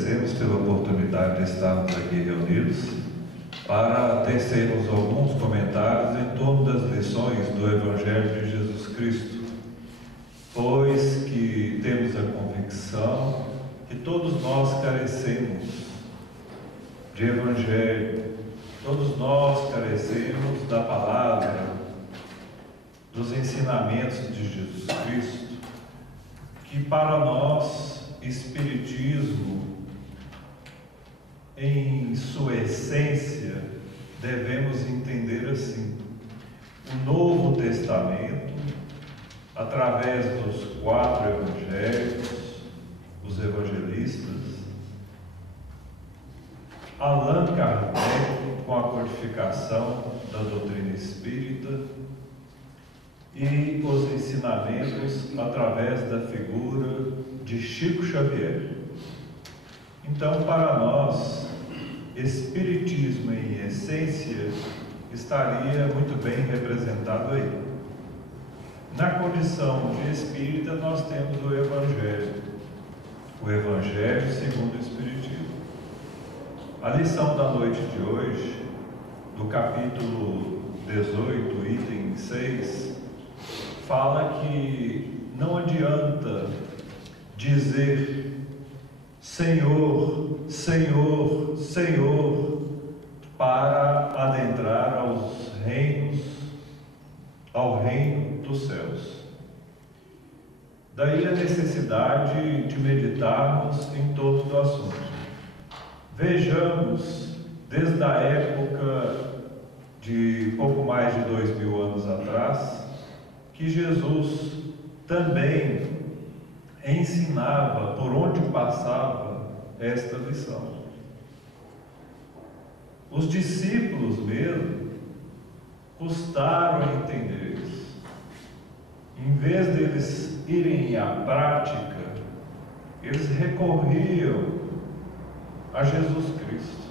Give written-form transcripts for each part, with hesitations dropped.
agradecemos pela oportunidade de estarmos aqui reunidos para tecermos alguns comentários em torno das lições do Evangelho de Jesus Cristo, pois que temos a convicção que todos nós carecemos de Evangelho, todos nós carecemos da palavra, dos ensinamentos de Jesus Cristo, que para nós, Espiritismo, em sua essência, devemos entender assim: o Novo Testamento, através dos 4 evangelhos, os evangelistas, Allan Kardec com a codificação da doutrina espírita e os ensinamentos através da figura de Chico Xavier. Então, para nós, Espiritismo em essência estaria muito bem representado aí. Na condição de espírita, nós temos o Evangelho segundo o Espiritismo. A lição da noite de hoje, do capítulo 18, item 6, fala que não adianta dizer Senhor, Senhor, Senhor, para adentrar ao reino dos céus. Daí a necessidade de meditarmos em torno do assunto. Vejamos, desde a época de pouco mais de 2000 anos atrás, que Jesus também ensinava por onde passava esta lição. Os discípulos mesmo custaram a entender isso. Em vez deles irem à prática, eles recorriam a Jesus Cristo.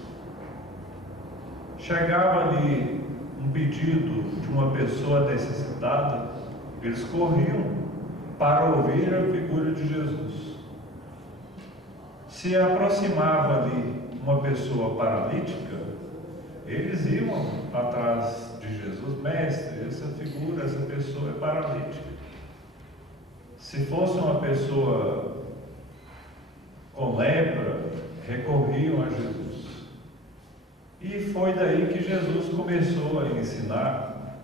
Chegava ali um pedido de uma pessoa necessitada, eles corriam para ouvir a figura de Jesus. Se aproximava ali uma pessoa paralítica, eles iam atrás de Jesus: mestre, essa figura, essa pessoa é paralítica. Se fosse uma pessoa com lepra, recorriam a Jesus. E foi daí que Jesus começou a ensinar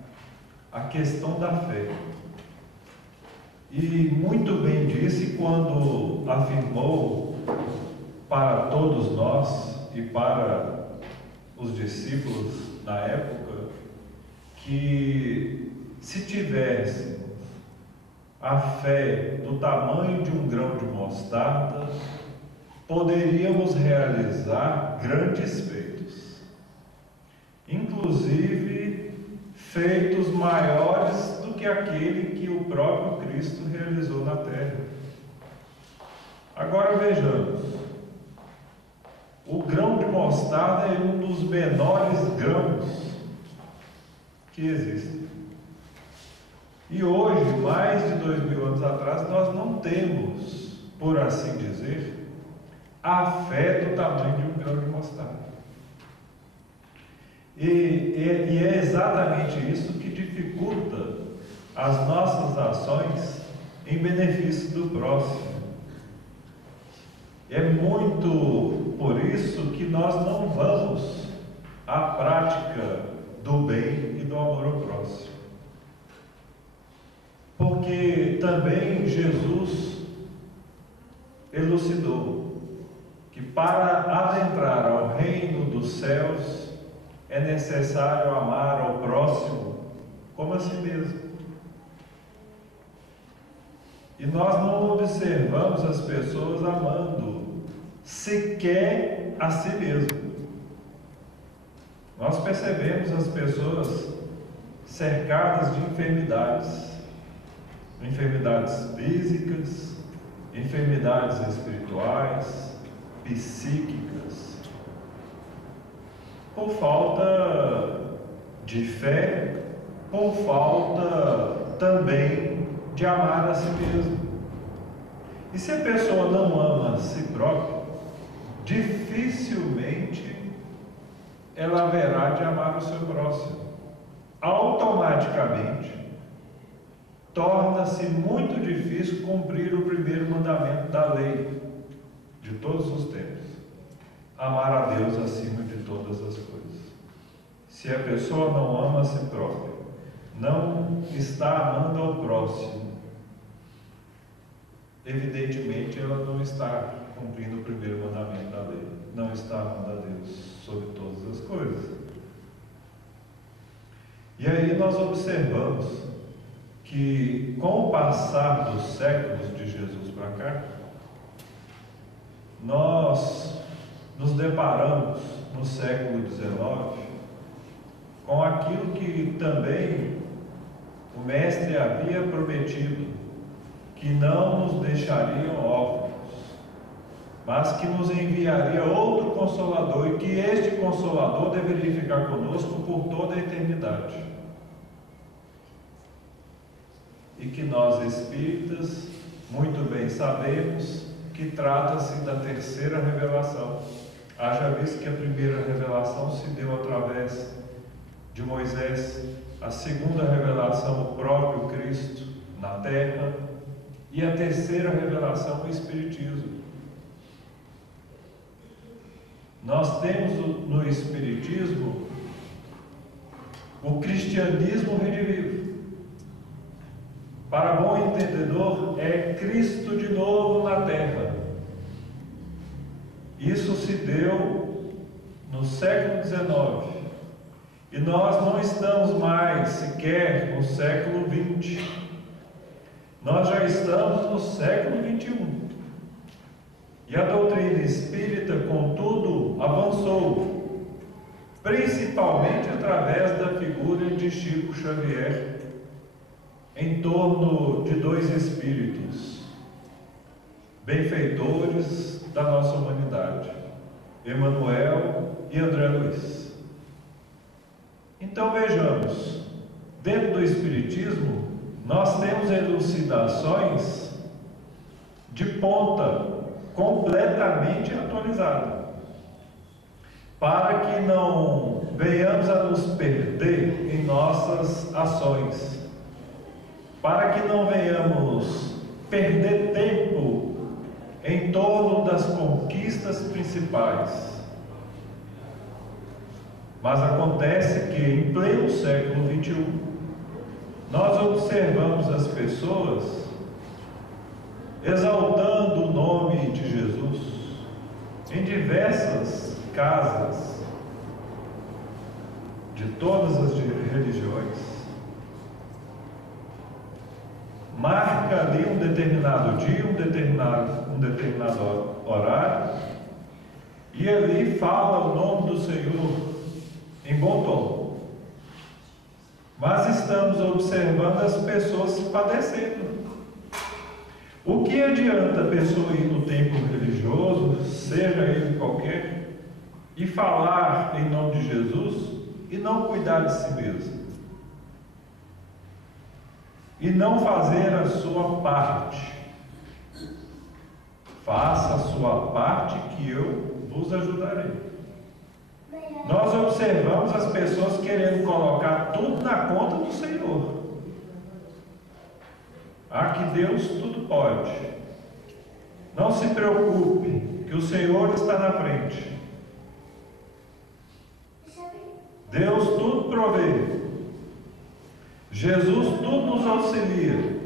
a questão da fé. E muito bem disse quando afirmou para todos nós e para os discípulos na época que se tivéssemos a fé do tamanho de um grão de mostarda, poderíamos realizar grandes feitos, inclusive feitos maiores do que aquele que o próprio Cristo realizou na terra. Agora vejamos, o grão de mostarda é um dos menores grãos que existem. E hoje, mais de 2000 anos atrás, nós não temos, por assim dizer, a fé do tamanho de um grão de mostarda. E é exatamente isso que dificulta as nossas ações em benefício do próximo. É muito por isso que nós não vamos à prática do bem e do amor ao próximo. Porque também Jesus elucidou que para adentrar ao reino dos céus é necessário amar ao próximo como a si mesmo. E nós não observamos as pessoas amando sequer a si mesmo. Nós percebemos as pessoas cercadas de enfermidades físicas, enfermidades espirituais, psíquicas, por falta de fé, por falta também de amar a si mesmo. E se a pessoa não ama a si própria, dificilmente ela haverá de amar o seu próximo. Automaticamente, torna-se muito difícil cumprir o primeiro mandamento da lei de todos os tempos: amar a Deus acima de todas as coisas. Se a pessoa não ama a si própria, não está amando ao próximo, evidentemente ela não está cumprindo o primeiro mandamento da lei, não está amando a Deus sobre todas as coisas. E aí nós observamos que, com o passar dos séculos de Jesus para cá, nós nos deparamos no século XIX com aquilo que também o Mestre havia prometido, que não nos deixariam órfãos, mas que nos enviaria outro Consolador, e que este Consolador deveria ficar conosco por toda a eternidade. E que nós espíritas muito bem sabemos que trata-se da terceira revelação. Haja visto que a primeira revelação se deu através de Moisés, a segunda revelação o próprio Cristo na terra, e a terceira revelação o Espiritismo. Nós temos no Espiritismo o cristianismo redivivo. Para bom entendedor, é Cristo de novo na terra. Isso se deu no século XIX. E nós não estamos mais sequer no século XX. Nós já estamos no século XXI. E a doutrina espírita, contudo, avançou, principalmente através da figura de Chico Xavier, em torno de dois espíritos, benfeitores da nossa humanidade, Emmanuel e André Luiz. Então vejamos, dentro do Espiritismo, nós temos elucidações de ponta, completamente atualizada, para que não venhamos a nos perder em nossas ações, para que não venhamos perder tempo em torno das conquistas principais. Mas acontece que, em pleno século XXI, nós observamos as pessoas exaltando o nome de Jesus em diversas casas de todas as religiões. Marca ali um determinado dia, um determinado horário, e ali fala o nome do Senhor em bom tom. Mas estamos observando as pessoas padecendo. O que adianta a pessoa ir no templo religioso, seja ele qualquer, e falar em nome de Jesus e não cuidar de si mesmo? E não fazer a sua parte? Faça a sua parte que eu vos ajudarei. Nós observamos as pessoas querendo colocar tudo na conta do Senhor. Que Deus tudo pode. Não se preocupe, que o Senhor está na frente. Deus tudo provê. Jesus tudo nos auxilia.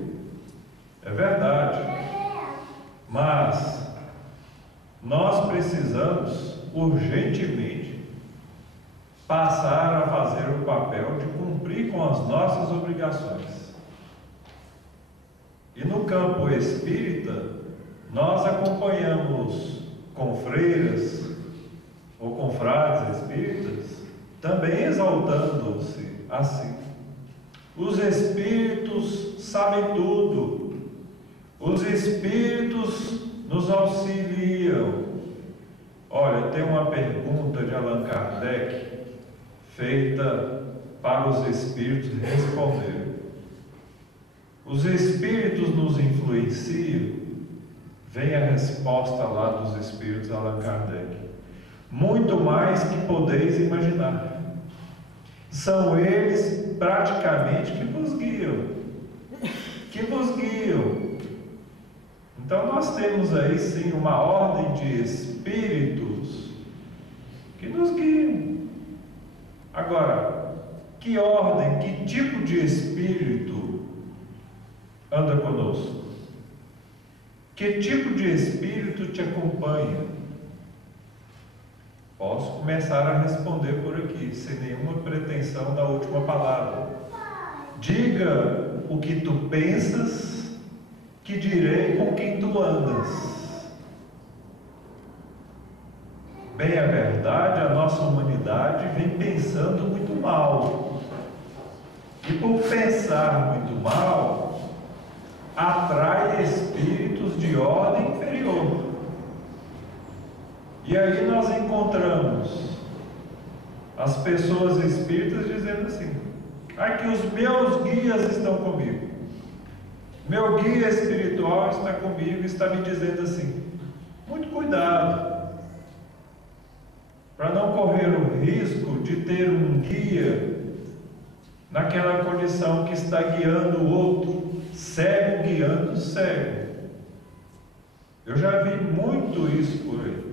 É verdade. Mas nós precisamos urgentemente passar a fazer o papel de cumprir com as nossas obrigações. E no campo espírita, nós acompanhamos confreiras ou confrades espíritas também exaltando-se assim. Os espíritos sabem tudo, os espíritos nos auxiliam. Olha, tem uma pergunta de Allan Kardec feita para os espíritos responderem. Os espíritos nos influenciam? vem a resposta lá dos Espíritos Allan Kardec. Muito mais que podeis imaginar. São eles praticamente que vos guiam. Que vos guiam. Então nós temos aí sim uma ordem de espíritos que nos guiam. Agora, que ordem, que tipo de espírito anda conosco? Que tipo de espírito te acompanha? Posso começar a responder por aqui, sem nenhuma pretensão da última palavra. Diga o que tu pensas, que direi com quem tu andas. Bem, a verdade, a nossa humanidade vem pensando muito mal. E por pensar muito mal, atrai espíritos de ordem inferior. E aí nós encontramos as pessoas espíritas dizendo assim: aqui os meus guias estão comigo. Meu guia espiritual está comigo, está me dizendo assim: muito cuidado, para não correr o risco de ter um guia naquela condição que está guiando o outro, cego guiando cego. Eu já vi muito isso por aí.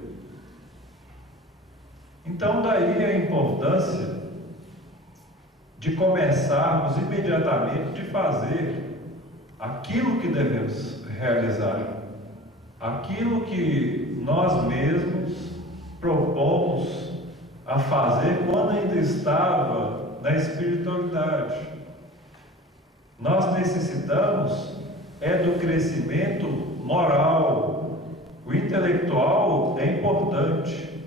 Então daí a importância de começarmos imediatamente de fazer aquilo que devemos realizar, aquilo que nós mesmos propomos a fazer quando ainda estava na espiritualidade. Nós necessitamos do crescimento moral. O intelectual é importante,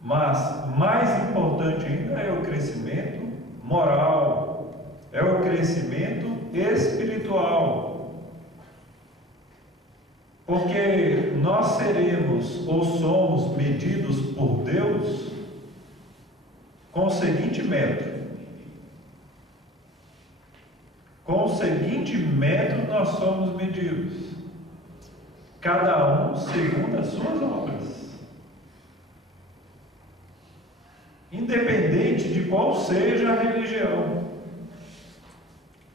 mas mais importante ainda é o crescimento moral, é o crescimento espiritual. Porque nós seremos ou somos medidos por Deus com o seguinte método. Com o seguinte método nós somos medidos. Cada um segundo as suas obras. Independente de qual seja a religião.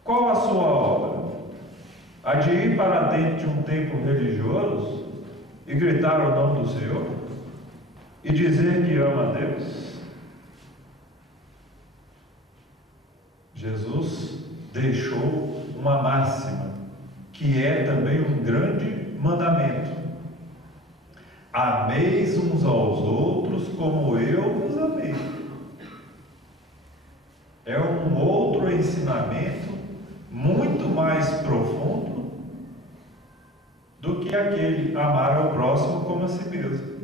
Qual a sua obra? A de ir para dentro de um templo religioso e gritar o nome do Senhor? E dizer que ama a Deus? Jesus deixou uma máxima, que é também um grande mandamento: ameis uns aos outros como eu vos amei. É um outro ensinamento muito mais profundo do que aquele amar ao próximo como a si mesmo.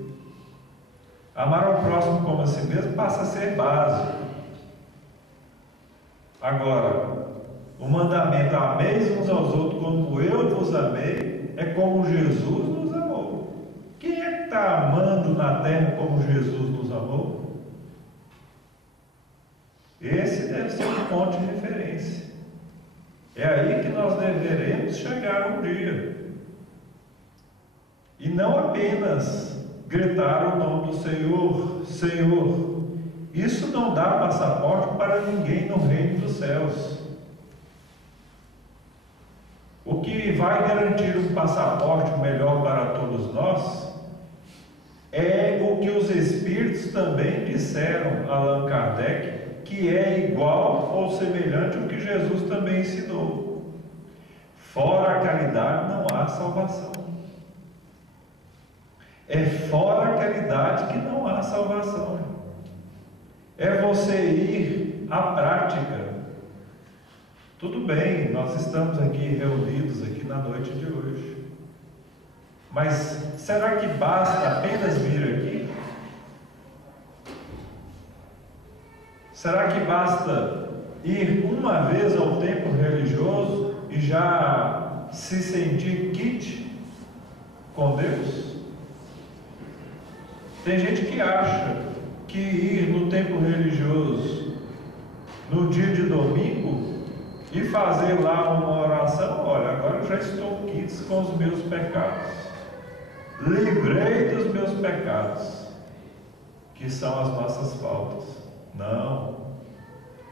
Amar ao próximo como a si mesmo passa a ser básico. Agora, o mandamento ameis uns aos outros como eu vos amei é como Jesus nos amou. Quem é que está amando na terra como Jesus nos amou? Esse deve ser um ponto de referência. É aí que nós deveremos chegar um dia. E não apenas gritar o nome do Senhor, Senhor. Isso não dá passaporte para ninguém no reino dos céus. O que vai garantir um passaporte melhor para todos nós é o que os Espíritos também disseram a Allan Kardec, que é igual ou semelhante ao que Jesus também ensinou. Fora a caridade não há salvação. É fora a caridade que não há salvação. É você ir à prática. Tudo bem, nós estamos aqui reunidos aqui na noite de hoje. Mas será que basta apenas vir aqui? Será que basta ir uma vez ao templo religioso e já se sentir quitte com Deus? Tem gente que acha que ir no templo religioso no dia de domingo e fazer lá uma oração, olha, agora eu já estou quites com os meus pecados. Livrei dos meus pecados, que são as nossas faltas. Não.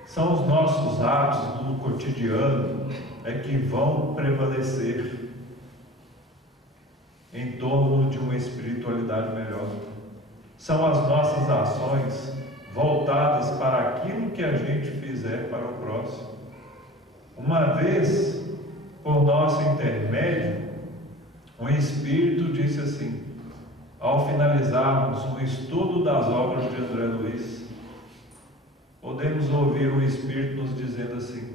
São os nossos atos do cotidiano que vão prevalecer em torno de uma espiritualidade melhor. São as nossas ações voltadas para aquilo que a gente fizer para o próximo. Uma vez, por nosso intermédio, um espírito disse assim, ao finalizarmos o estudo das obras de André Luiz, podemos ouvir um espírito nos dizendo assim: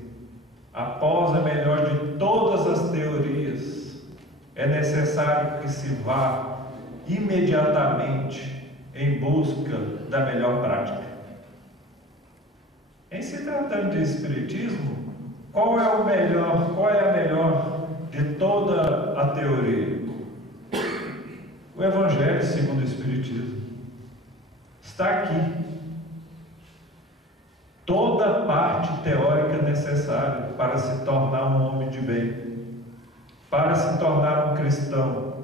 após a melhor de todas as teorias, é necessário que se vá imediatamente em busca da melhor prática. Em se tratando de espiritismo, qual é a melhor de toda a teoria? O Evangelho segundo o Espiritismo. Está aqui. Toda a parte teórica necessária para se tornar um homem de bem, para se tornar um cristão,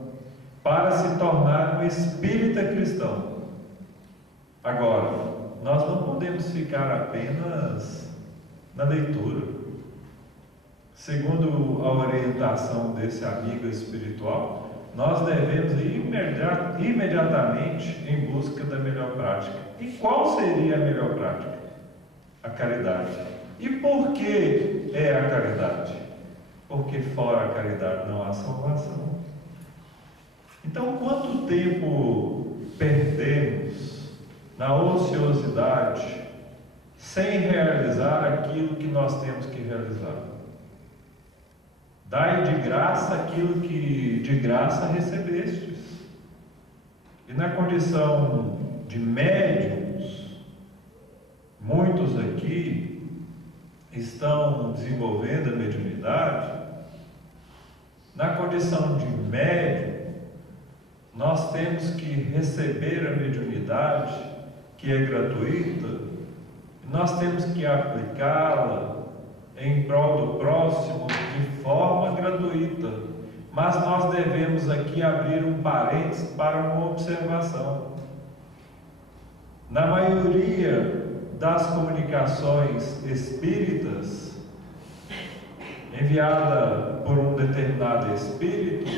para se tornar um espírita cristão. Agora, nós não podemos ficar apenas na leitura. Segundo a orientação desse amigo espiritual, nós devemos ir imediatamente em busca da melhor prática. E qual seria a melhor prática? A caridade. E por que é a caridade? Porque fora a caridade não há salvação. Então, quanto tempo perdemos na ociosidade sem realizar aquilo que nós temos que realizar? Dai de graça aquilo que de graça recebestes. E na condição de médiuns, muitos aqui estão desenvolvendo a mediunidade. Na condição de médium, nós temos que receber a mediunidade, que é gratuita, e nós temos que aplicá-la em prol do próximo de forma gratuita. Mas nós devemos aqui abrir um parênteses para uma observação. Na maioria das comunicações espíritas, enviada por um determinado espírito,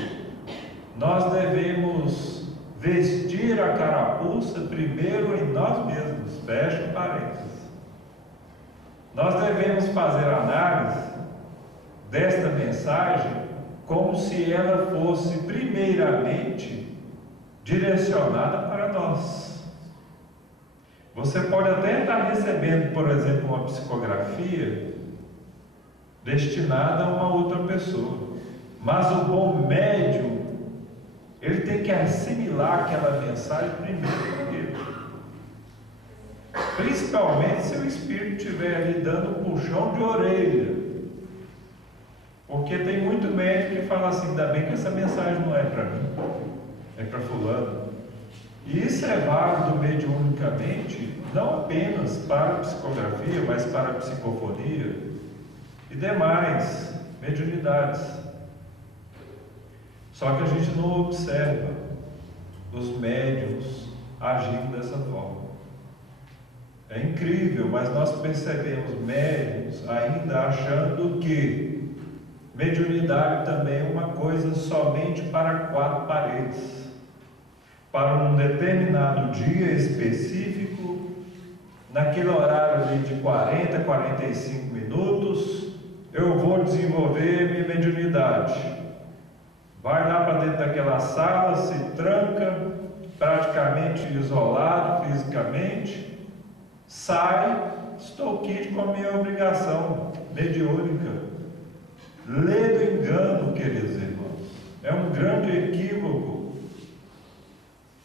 nós devemos vestir a carapuça primeiro em nós mesmos. Fecha o parênteses. Nós devemos fazer análise desta mensagem como se ela fosse primeiramente direcionada para nós. Você pode até estar recebendo, por exemplo, uma psicografia destinada a uma outra pessoa, mas o bom médium, ele tem que assimilar aquela mensagem primeiro para ele. Principalmente se o espírito estiver ali dando um puxão de orelha. Porque tem muito médico que fala assim: ainda bem que essa mensagem não é para mim, é para fulano. E isso é válido mediunicamente, não apenas para a psicografia, mas para a psicofonia e demais mediunidades. Só que a gente não observa os médiuns agindo dessa forma. É incrível, mas nós percebemos médiuns ainda achando que mediunidade também é uma coisa somente para quatro paredes. Para um determinado dia específico, naquele horário ali de 40, 45 minutos, eu vou desenvolver minha mediunidade. Vai lá para dentro daquela sala, se tranca, praticamente isolado fisicamente, sai, estou quitte com a minha obrigação mediúnica. Lê do engano, queridos irmãos. É um grande equívoco.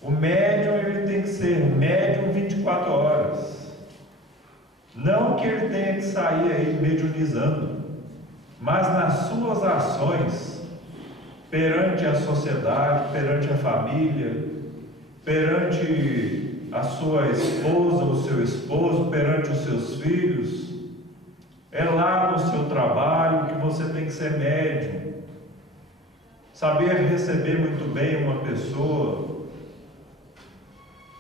O médium, ele tem que ser médium 24 horas. Não que ele tenha que sair aí mediunizando, mas nas suas ações, perante a sociedade, perante a família, perante a sua esposa, o seu esposo, perante os seus filhos, é lá no seu trabalho que você tem que ser médium. saber receber muito bem uma pessoa,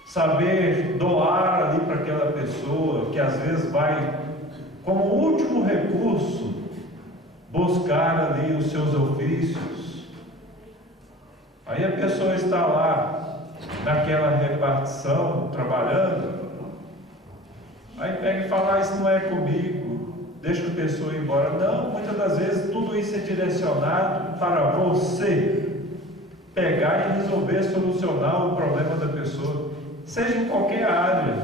saber doar ali para aquela pessoa que às vezes vai, como último recurso, buscar ali os seus ofícios. Aí a pessoa está lá naquela repartição, trabalhando, aí pega e fala: isso não é comigo, deixa a pessoa ir embora. Não, muitas das vezes tudo isso é direcionado para você pegar e resolver, solucionar o problema da pessoa, seja em qualquer área.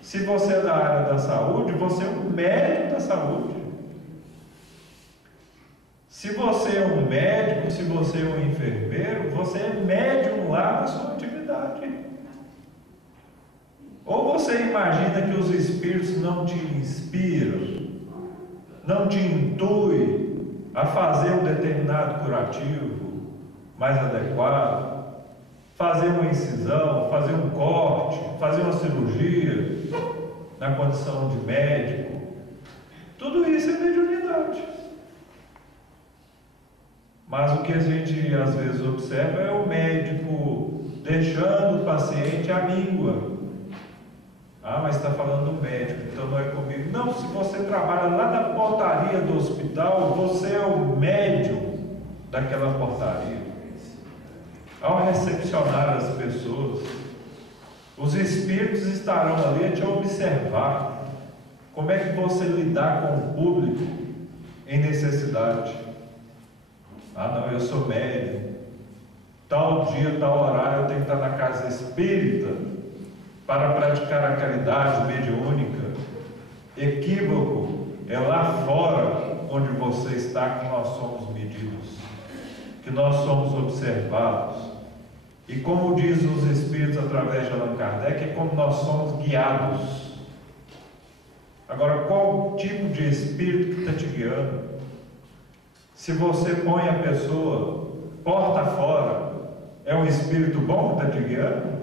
Se você é da área da saúde, você é um médico da saúde. Se você é um médico, se você é um enfermeiro, você é médium lá na sua atividade. Ou você imagina que os espíritos não te inspiram, não te intuem a fazer um determinado curativo mais adequado, fazer uma incisão, fazer um corte, fazer uma cirurgia na condição de médico? Tudo isso é mediunidade. Mas o que a gente às vezes observa é o médico deixando o paciente à míngua. Ah, mas está falando do médico, então não é comigo. Não, se você trabalha lá na portaria do hospital, você é o médium daquela portaria. Ao recepcionar as pessoas, os espíritos estarão ali a te observar. Como é que você lidar com o público em necessidade? Ah, não, eu sou médium. Tal dia, tal horário eu tenho que estar na casa espírita para praticar a caridade mediúnica. Equívoco é lá fora onde você está que nós somos medidos, que nós somos observados. E como diz os Espíritos através de Allan Kardec, é como nós somos guiados. Agora, qual tipo de Espírito que está te guiando? Se você põe a pessoa porta fora, é um Espírito bom que está te guiando?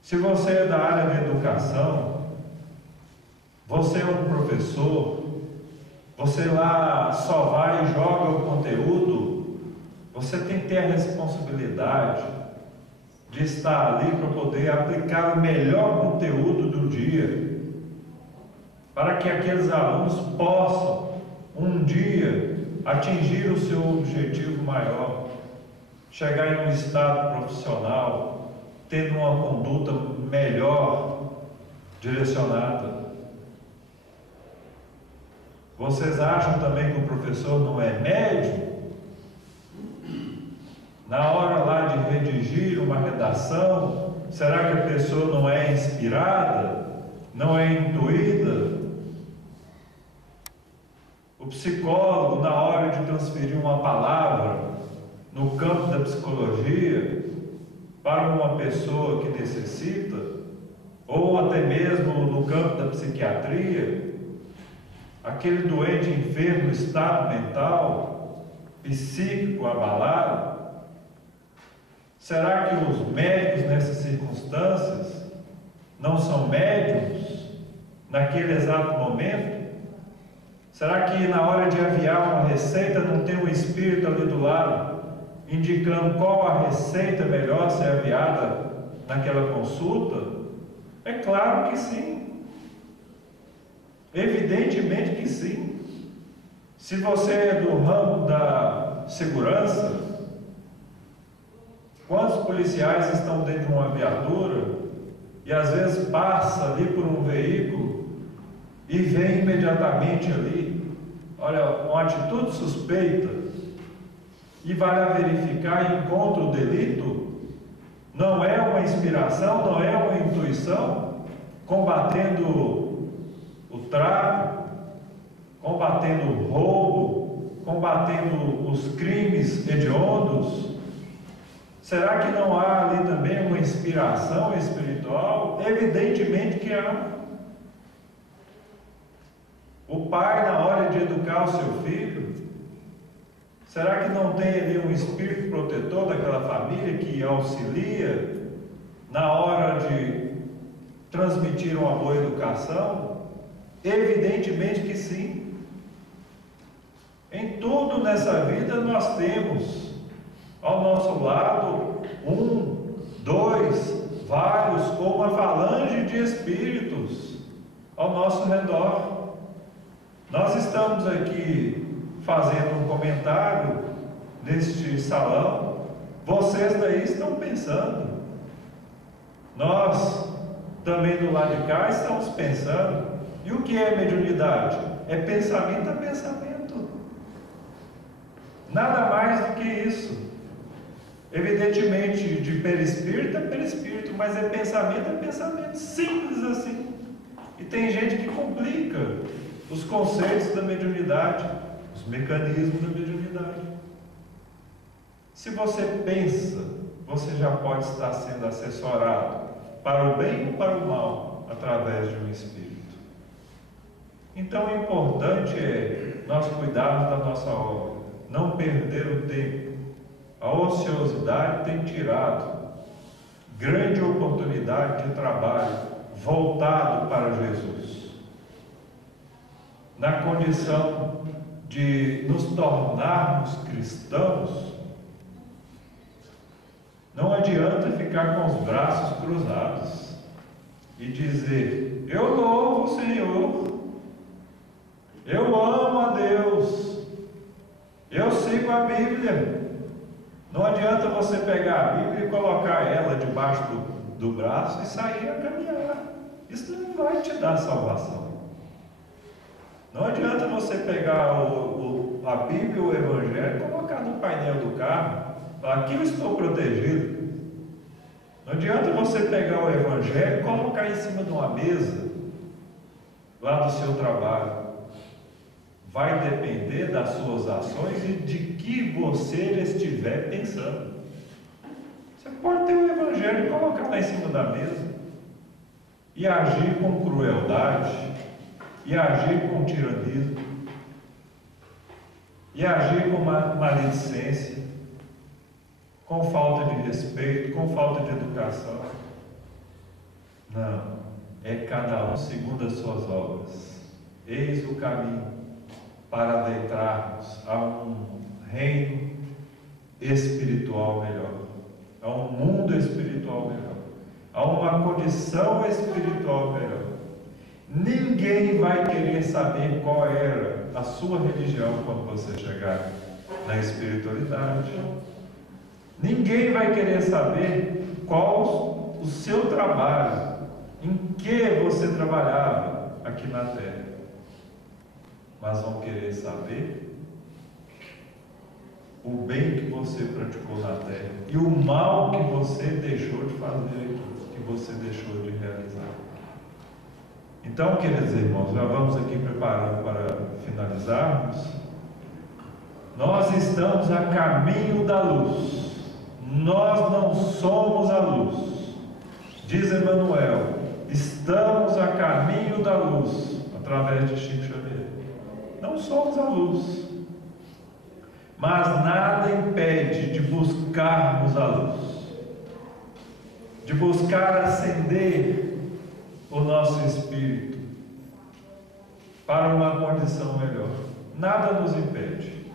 Se você é da área da educação, você é um professor, você lá só vai e joga o conteúdo, você tem que ter a responsabilidade de estar ali para poder aplicar o melhor conteúdo do dia, para que aqueles alunos possam um dia atingir o seu objetivo maior, chegar em um estado profissional, tendo uma conduta melhor direcionada. Vocês acham também que o professor não é médium? Na hora lá de redigir uma redação, será que a pessoa não é inspirada? Não é intuída? O psicólogo, na hora de transferir uma palavra no campo da psicologia para uma pessoa que necessita, ou até mesmo no campo da psiquiatria, aquele doente enfermo no estado mental, psíquico abalado, será que os médicos nessas circunstâncias não são médiums naquele exato momento? Será que na hora de aviar uma receita não tem um espírito ali do lado, indicando qual a receita melhor ser aviada naquela consulta? É claro que sim. Evidentemente que sim. Se você é do ramo da segurança, quantos policiais estão dentro de uma viatura e às vezes passa ali por um veículo e vem imediatamente ali, olha, uma atitude suspeita, e vai lá verificar e encontra o delito? Não é uma inspiração, não é uma intuição, combatendo o tráfico, combatendo o roubo, combatendo os crimes hediondos? Será que não há ali também uma inspiração espiritual? Evidentemente que há. O pai, na hora de educar o seu filho, será que não tem ali um espírito protetor daquela família que auxilia na hora de transmitir uma boa educação? Evidentemente que sim. Em tudo nessa vida nós temos ao nosso lado um, dois, vários, ou uma falange de espíritos ao nosso redor. Nós estamos aqui fazendo um comentário neste salão, vocês daí estão pensando, nós também do lado de cá estamos pensando. E o que é mediunidade? É pensamento a pensamento, nada mais do que isso. Evidentemente, de perispírito a perispírito, mas é pensamento, simples assim. E tem gente que complica os conceitos da mediunidade, os mecanismos da mediunidade. Se você pensa, você já pode estar sendo assessorado para o bem ou para o mal, através de um espírito. Então o importante é nós cuidarmos da nossa obra, não perder o tempo. A ociosidade tem tirado grande oportunidade de trabalho voltado para Jesus, na condição de nos tornarmos cristãos. Não adianta ficar com os braços cruzados e dizer: eu louvo o Senhor, eu amo a Deus, eu sigo a Bíblia. Não adianta você pegar a Bíblia e colocar ela debaixo do braço e sair a caminhar. Isso não vai te dar salvação. Não adianta você pegar a Bíblia e o Evangelho e colocar no painel do carro, aqui eu estou protegido. Não adianta você pegar o Evangelho e colocar em cima de uma mesa lá do seu trabalho. Vai depender das suas ações e de que você estiver pensando. Você pode ter o Evangelho e colocar lá em cima da mesa e agir com crueldade, e agir com tiranismo, e agir com maledicência, com falta de respeito, com falta de educação. Não, é cada um segundo as suas obras. Eis o caminho para adentrarmos a um reino espiritual melhor, a um mundo espiritual melhor, a uma condição espiritual melhor. Ninguém vai querer saber qual era a sua religião quando você chegar na espiritualidade. Ninguém vai querer saber qual o seu trabalho, em que você trabalhava aqui na terra. Mas vão querer saber o bem que você praticou na terra e o mal que você deixou de fazer aqui, que você deixou de realizar. Então, queridos irmãos, já vamos aqui preparando para finalizarmos. Nós estamos a caminho da luz. Nós não somos a luz. Diz Emmanuel, estamos a caminho da luz, através de Chico Xavier. Não somos a luz, mas nada impede de buscarmos a luz, de buscar acender o nosso espírito para uma condição melhor. Nada nos impede,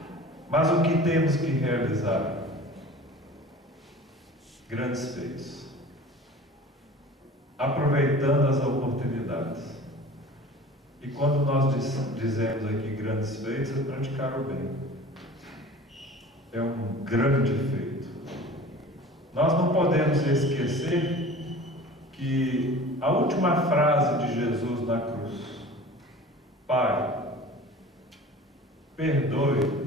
mas o que temos que realizar? Grandes feitos, aproveitando as oportunidades. E quando nós dizemos aqui grandes feitos, é praticar o bem. É um grande feito. Nós não podemos esquecer que a última frase de Jesus na cruz: Pai, perdoe,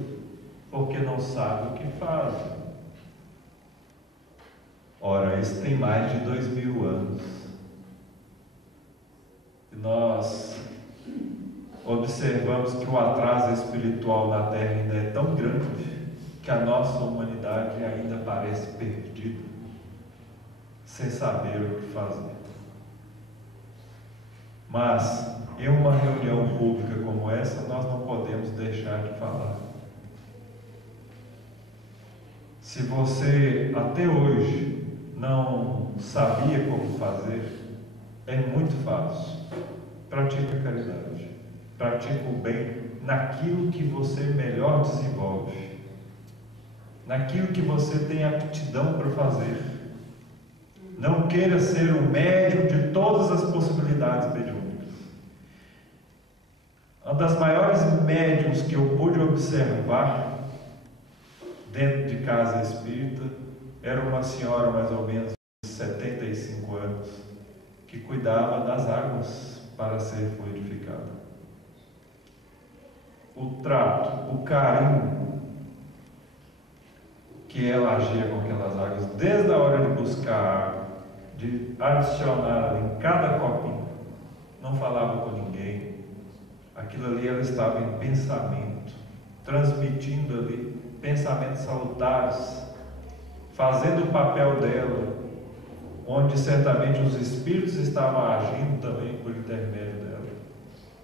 porque não sabe o que fazem. Ora, isso tem mais de 2000 anos. E nós observamos que o atraso espiritual na Terra ainda é tão grande que a nossa humanidade ainda parece perdida, sem saber o que fazer. Mas em uma reunião pública como essa, nós não podemos deixar de falar. Se você até hoje não sabia como fazer, é muito fácil. Pratique a caridade, pratique o bem naquilo que você melhor desenvolve, naquilo que você tem aptidão para fazer. Não queira ser o médium de todas as possibilidades mediúnicas. Uma das maiores médiums que eu pude observar dentro de casa espírita era uma senhora mais ou menos de 75 anos, que cuidava das águas para ser fluidificada. O trato, o carinho que ela agia com aquelas águas, desde a hora de buscar água, de adicionar ali em cada copinho, não falava com ninguém. Aquilo ali ela estava em pensamento, transmitindo ali pensamentos salutares, fazendo o papel dela, onde certamente os espíritos estavam agindo também por intermédio dela,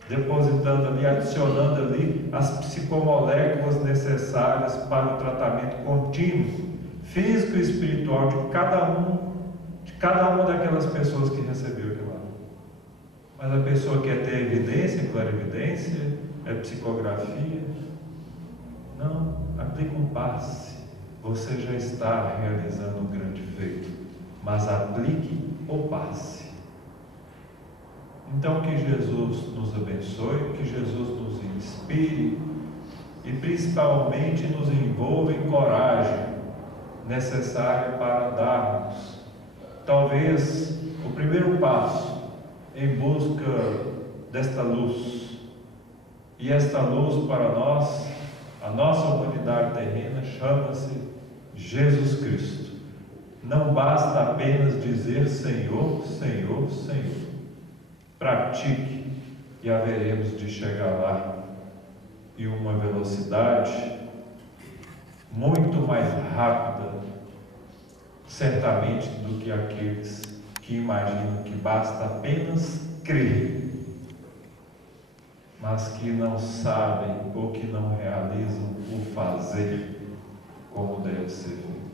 depositando ali, adicionando ali as psicomoléculas necessárias para o tratamento contínuo, físico e espiritual de cada uma daquelas pessoas que recebeu aquilo lá. Mas a pessoa quer ter evidência, clarividência, psicografia. Não, aplica um passe. Você já está realizando um grande feito, mas aplique o passe. Então que Jesus nos abençoe, que Jesus nos inspire e principalmente nos envolva em coragem necessária para darmos talvez o primeiro passo em busca desta luz. E esta luz para nós, a nossa humanidade terrena, chama-se Jesus Cristo. Não basta apenas dizer Senhor, Senhor, Senhor. Pratique e haveremos de chegar lá em uma velocidade muito mais rápida, certamente, do que aqueles que imaginam que basta apenas crer, mas que não sabem ou que não realizam o fazer como deve ser feito.